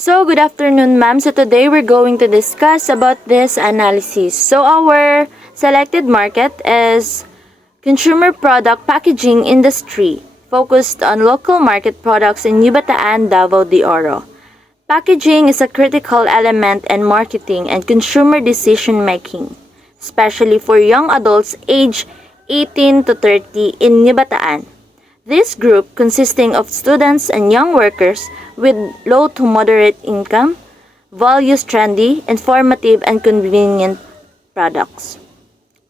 So, good afternoon, ma'am. So, today we're going to discuss about this analysis. So, our selected market is consumer product packaging industry, focused on local market products in New Bataan, Davao de Oro. Packaging is a critical element in marketing and consumer decision making, especially for young adults aged 18 to 30 in New Bataan. This group, consisting of students and young workers with low to moderate income, values trendy, informative, and convenient products.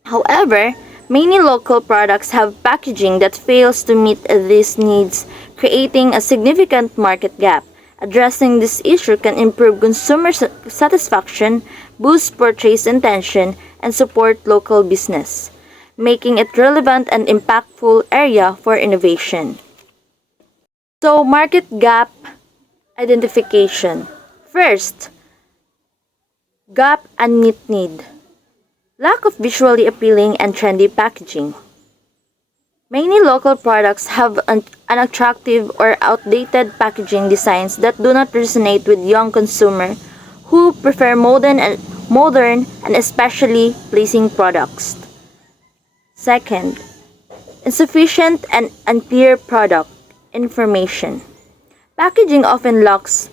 However, many local products have packaging that fails to meet these needs, creating a significant market gap. Addressing this issue can improve consumer satisfaction, boost purchase intention, and support local business, making it relevant and impactful area for innovation. So, market gap identification. First, gap unmet need. Lack of visually appealing and trendy packaging. Many local products have unattractive or outdated packaging designs that do not resonate with young consumers who prefer modern and especially pleasing products. Second, insufficient and unclear product information. Packaging often lacks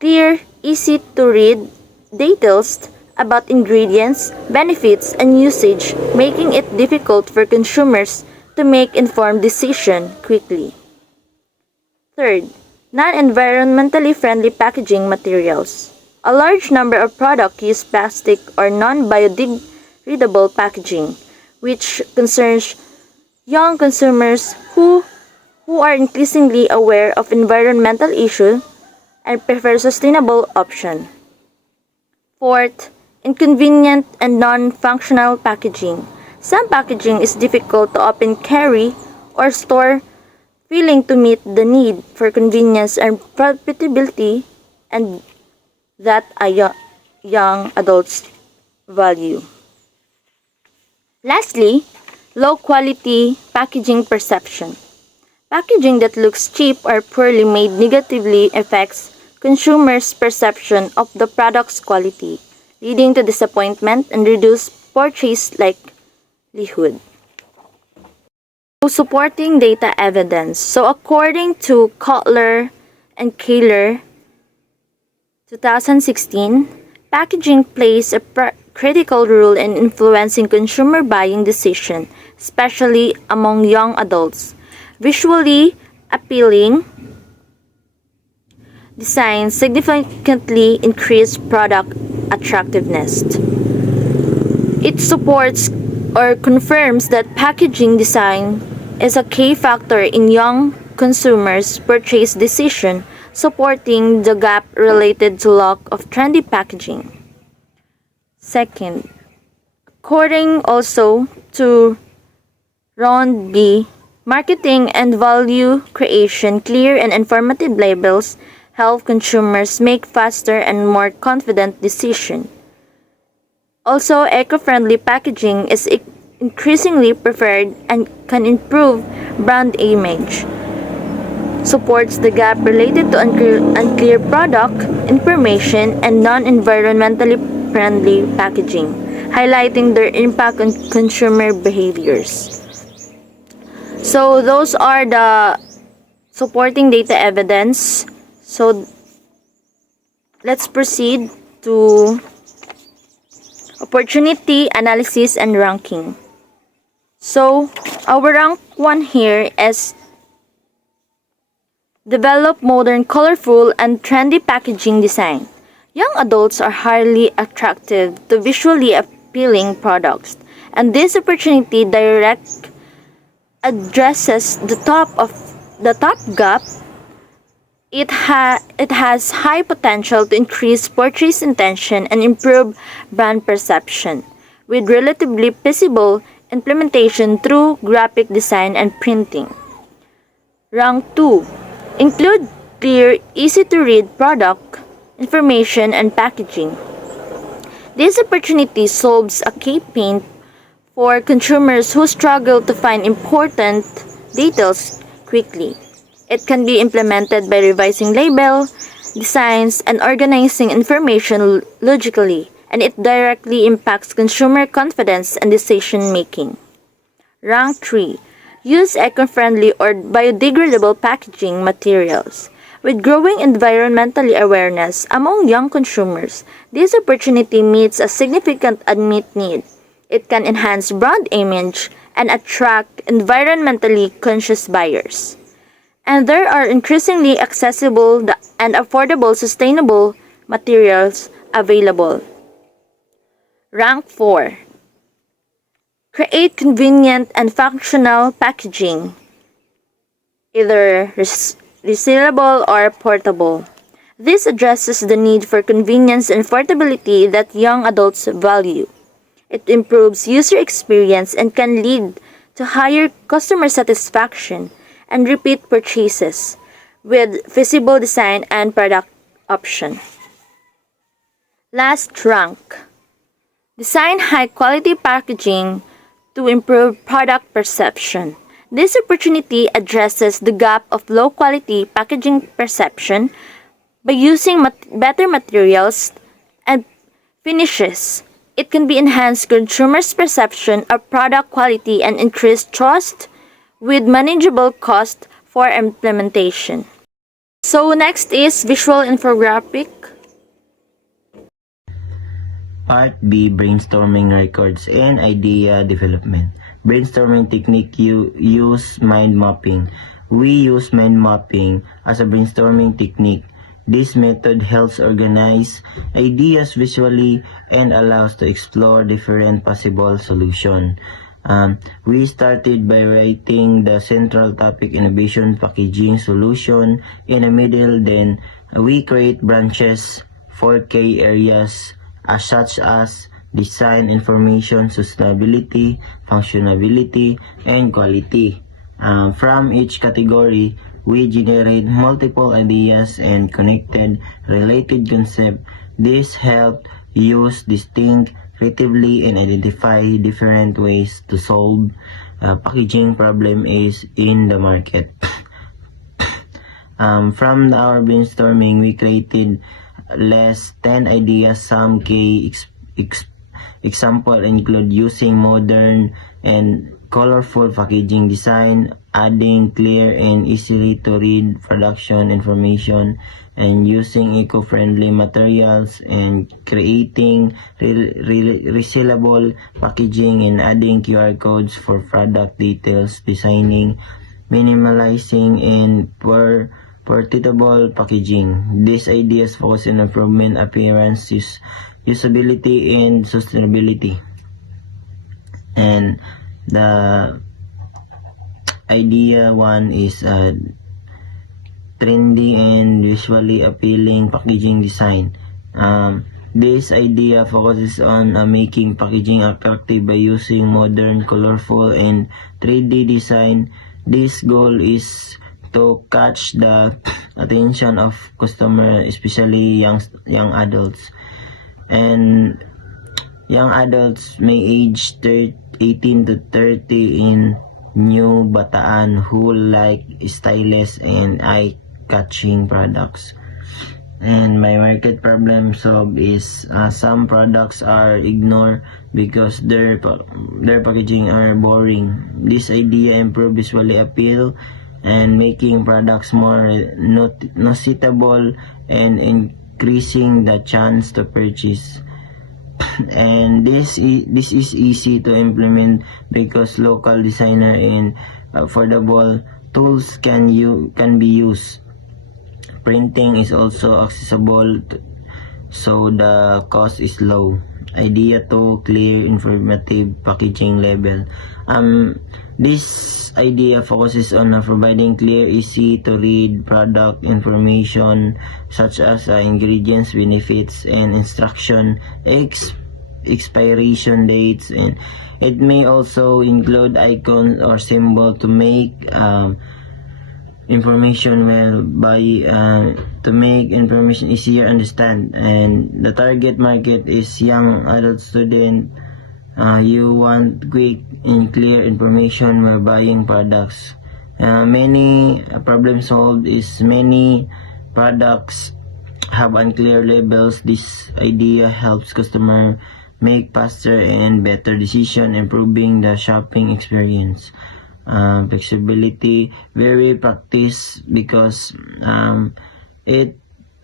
clear, easy to read details about ingredients, benefits, and usage, making it difficult for consumers to make informed decisions quickly. Third, non-environmentally friendly packaging materials. A large number of products use plastic or non-biodegradable packaging, which concerns young consumers who are increasingly aware of environmental issues and prefer sustainable options. Fourth, inconvenient and non-functional packaging. Some packaging is difficult to open, carry, or store, failing to meet the need for convenience and profitability and that young adults value. Lastly, low quality packaging perception. Packaging that looks cheap or poorly made negatively affects consumers' perception of the product's quality, leading to disappointment and reduced purchase likelihood. So, supporting data evidence. So, according to Kotler and Kaler, 2016, packaging plays a critical role in influencing consumer buying decisions, especially among young adults. Visually appealing designs significantly increase product attractiveness. It supports or confirms that packaging design is a key factor in young consumers' purchase decision, supporting the gap related to lack of trendy packaging. Second, according also to Ron B., marketing and value creation, clear and informative labels help consumers make faster and more confident decisions. Also, eco-friendly packaging is increasingly preferred and can improve brand image. Supports the gap related to unclear product information and non-environmentally friendly packaging, highlighting their impact on consumer behaviors. So those are the supporting data evidence. So let's proceed to opportunity analysis and ranking. So our rank 1 here is develop modern, colorful, and trendy packaging design. Young adults are highly attractive to visually appealing products, and this opportunity direct addresses the top gap. It has high potential to increase purchase intention and improve brand perception, with relatively feasible implementation through graphic design and printing. Rank 2. Include clear, easy-to-read product information and packaging. This opportunity solves a key pain for consumers who struggle to find important details quickly. It can be implemented by revising label, designs, and organizing information logically, and it directly impacts consumer confidence and decision making. Rank 3. Use eco-friendly or biodegradable packaging materials. With growing environmental awareness among young consumers, this opportunity meets a significant unmet need. It can enhance brand image and attract environmentally conscious buyers. And there are increasingly accessible and affordable sustainable materials available. Rank 4. Create convenient and functional packaging, either resealable or portable. This addresses the need for convenience and portability that young adults value. It improves user experience and can lead to higher customer satisfaction and repeat purchases with feasible design and product option. Last rank. Design high-quality packaging to improve product perception. This opportunity addresses the gap of low-quality packaging perception by using better materials and finishes. It can be enhanced consumers' perception of product quality and increase trust with manageable cost for implementation. So next is visual infographic. Part B, brainstorming records and idea development. Brainstorming technique use mind mapping. We use mind mapping as a brainstorming technique. This method helps organize ideas visually and allows to explore different possible solutions. We started by writing the central topic innovation packaging solution in the middle, then we create branches for key areas such as design, information, sustainability, functionality, and quality. From each category, we generate multiple ideas and connected related concepts. This helps use distinct creatively and identify different ways to solve packaging problem is in the market. From our brainstorming, we created less 10 ideas. Some key example include using modern and colorful packaging design, adding clear and easily to read production information, and using eco-friendly materials, and creating resealable packaging, and adding QR codes for product details, designing, minimalizing, and portable packaging. These ideas focus on improvement, appearance, usability, and sustainability. And the idea one is trendy and visually appealing packaging design. This idea focuses on making packaging attractive by using modern, colorful, and 3D design. This goal is to catch the attention of customers, especially young adults. And young adults may age 18 to 30 in New Bataan who like stylish and eye-catching products. And my market problem solved is some products are ignored because their packaging are boring. This idea improve visually appeal and making products more noticeable and increasing the chance to purchase. And this is easy to implement because local designer and affordable tools can be used. Printing is also accessible, so the cost is low. Idea 2, clear, informative packaging label. This idea focuses on providing clear, easy to read product information such as ingredients, benefits, and instruction, expiration dates, and it may also include icons or symbol to make information to make information easier to understand. And the target market is young adult student. You want quick and clear information while buying products. Many problem solved is many products have unclear labels. This idea helps customer make faster and better decision, improving the shopping experience. Flexibility, very practice because it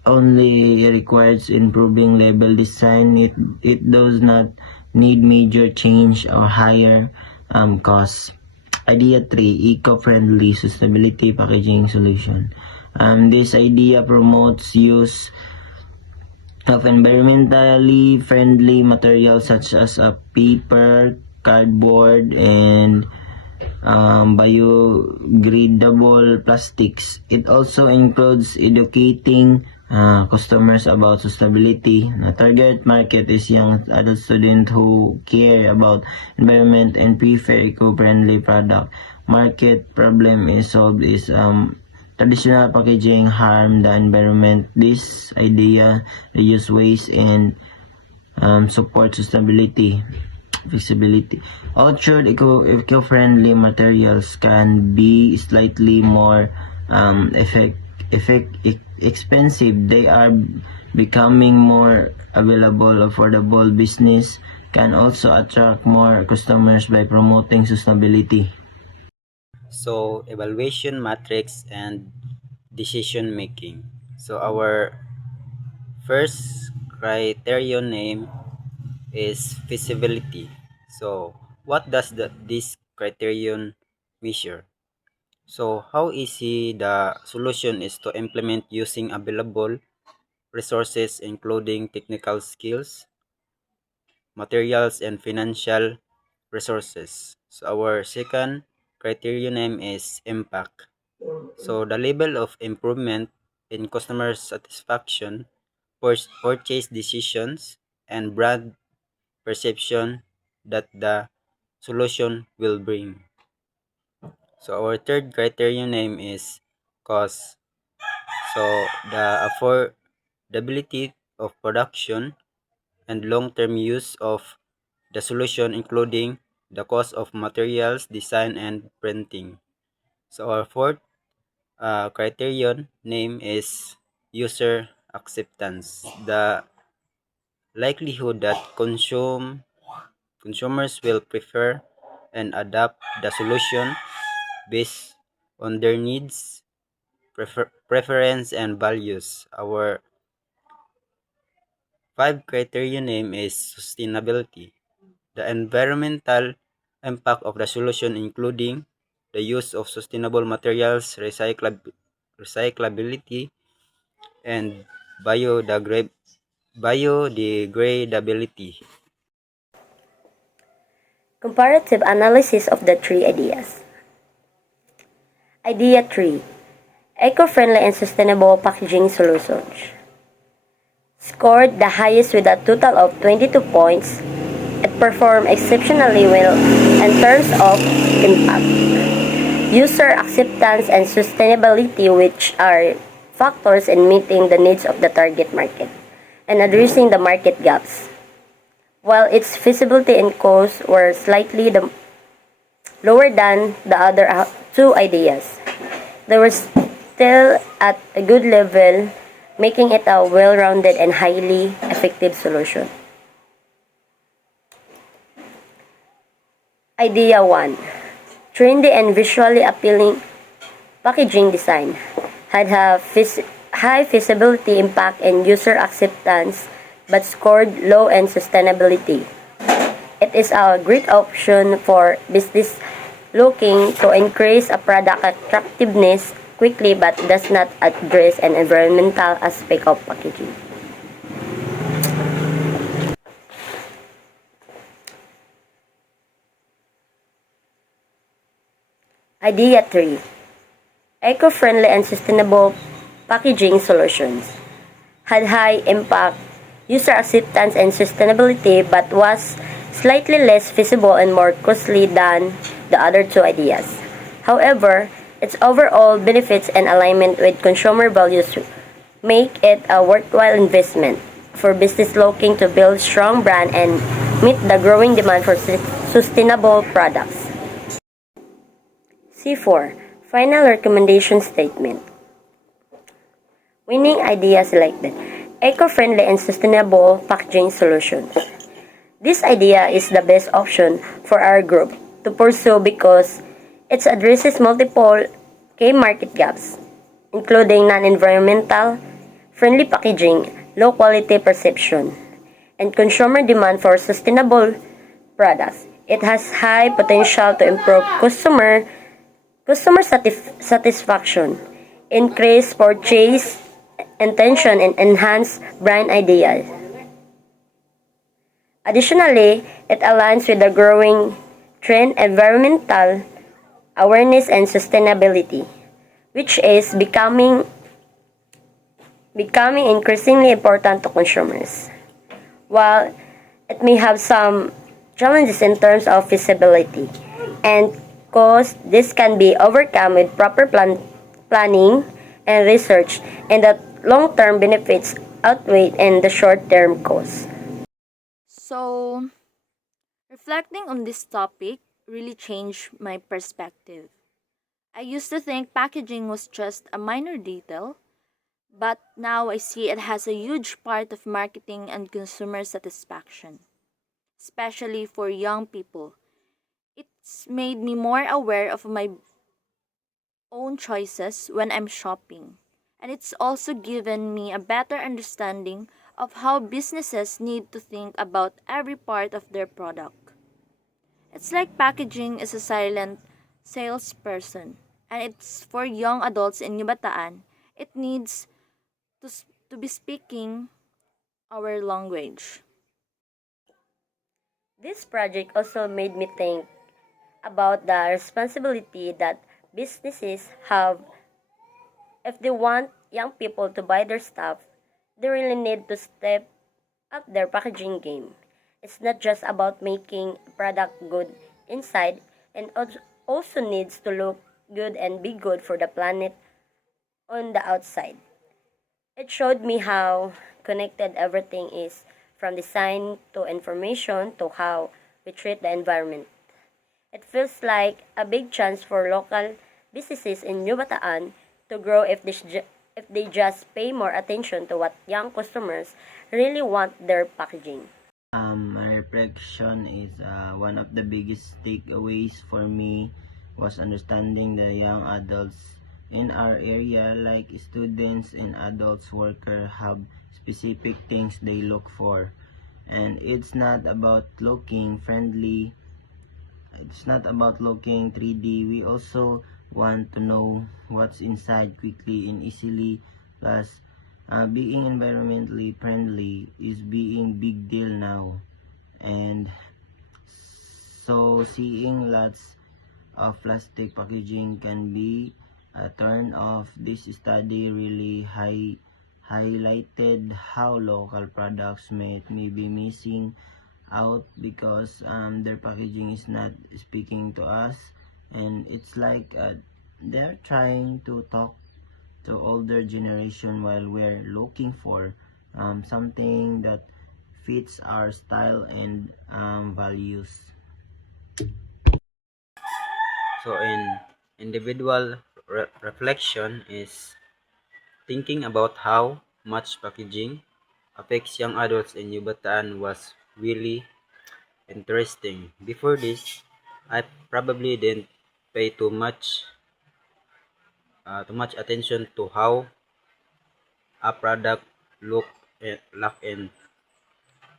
only requires improving label design. It does not need major change or higher costs. Idea 3, eco-friendly sustainability packaging solution. This idea promotes use of environmentally friendly materials such as paper, cardboard, and biodegradable plastics. It also includes educating customers about sustainability. The target market is young adult students who care about environment and prefer eco-friendly product. Market problem is solved is traditional packaging harm the environment. This idea reduce waste and support sustainability. Flexibility. Although eco-friendly materials can be slightly more expensive, they are becoming more available. Affordable business can also attract more customers by promoting sustainability. So, evaluation matrix and decision making. So, our first criterion name is feasibility. So, what does this criterion measure? So, how easy the solution is to implement using available resources including technical skills, materials, and financial resources. So, our second criterion name is impact. So, the level of improvement in customer satisfaction, purchase decisions, and brand perception that the solution will bring. So our third criterion name is cost. So the affordability of production and long-term use of the solution including the cost of materials, design, and printing. So our fourth criterion name is user acceptance. The likelihood that consumers will prefer and adapt the solution based on their needs, preference, and values. Our five criterion name is sustainability. The environmental impact of the solution, including the use of sustainable materials, recyclability, and biodegradability. Comparative analysis of the three ideas. Idea 3. Eco-friendly and sustainable packaging solutions. Scored the highest with a total of 22 points. It performed exceptionally well in terms of impact, user acceptance, and sustainability, which are factors in meeting the needs of the target market and addressing the market gaps. While its feasibility and cost were slightly lower than the other two ideas, they were still at a good level, making it a well-rounded and highly effective solution. Idea 1. Trendy and visually appealing packaging design had a high feasibility, impact, and user acceptance, but scored low in sustainability. It is a great option for business looking to increase a product attractiveness quickly but does not address an environmental aspect of packaging. Idea 3. Eco-friendly and sustainable packaging solutions had high impact, user acceptance, and sustainability, but was slightly less feasible and more costly than the other two ideas. However, its overall benefits and alignment with consumer values make it a worthwhile investment for business looking to build strong brand and meet the growing demand for sustainable products. C4. Final recommendation statement. Winning idea selected. Eco-friendly and sustainable packaging solutions. This idea is the best option for our group to pursue because it addresses multiple key market gaps, including non-environmental, friendly packaging, low quality perception, and consumer demand for sustainable products. It has high potential to improve customer satisfaction, increase purchase intention, and enhance brand ideas. Additionally, it aligns with the growing trend environmental awareness and sustainability, which is becoming increasingly important to consumers. While it may have some challenges in terms of feasibility and cost, this can be overcome with proper planning and research, and the long-term benefits outweigh and the short-term costs. So, reflecting on this topic really changed my perspective. I used to think packaging was just a minor detail, but now I see it has a huge part of marketing and consumer satisfaction, especially for young people. It's made me more aware of my own choices when I'm shopping, and it's also given me a better understanding of how businesses need to think about every part of their product. It's like packaging is a silent salesperson, and it's for young adults in Yubataan. It needs to be speaking our language. This project also made me think about the responsibility that businesses have if they want young people to buy their stuff. They really need to step up their packaging game. It's not just about making a product good inside, and also needs to look good and be good for the planet on the outside. It showed me how connected everything is, from design to information to how we treat the environment. It feels like a big chance for local businesses in New Bataan to grow if they just pay more attention to what young customers really want their packaging. My reflection is one of the biggest takeaways for me was understanding the young adults in our area, like students and adults worker, have specific things they look for. And it's not about looking 3D. We also want to know what's inside quickly and easily. Plus, being environmentally friendly is being big deal now. And so seeing lots of plastic packaging can be a turn off. This study really highlighted how local products may be missing out because their packaging is not speaking to us, and it's like they're trying to talk to older generation while we're looking for something that fits our style and values. So, in individual reflection is thinking about how much packaging affects young adults in Yubataan was really interesting. Before this, I probably didn't pay too much attention to how a product look in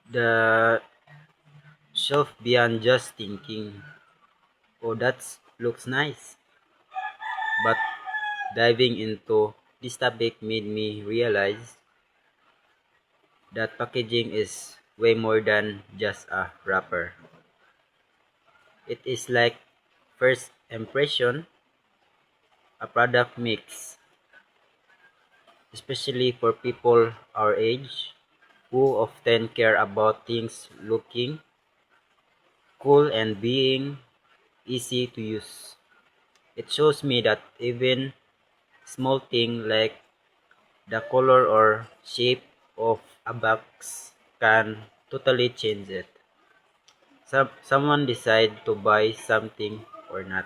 the shelf beyond just thinking, oh, that looks nice. But diving into this topic made me realize that packaging is way more than just a wrapper. It is like first impression a product makes, especially for people our age who often care about things looking cool and being easy to use. It shows me that even small thing like the color or shape of a box can totally change it. Someone decide to buy something or not.